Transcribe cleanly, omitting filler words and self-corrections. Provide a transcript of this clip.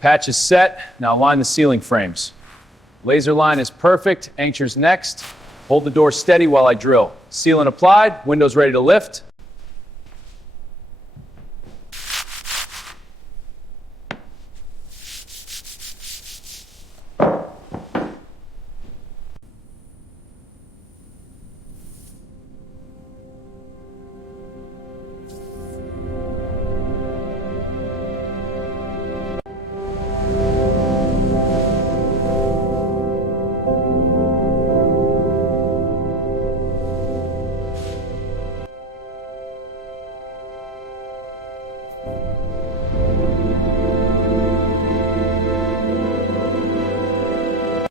Patch is set. Now line the ceiling frames. Laser line is perfect. Anchors next. Hold the door steady while I drill. Sealant applied. Windows ready to lift.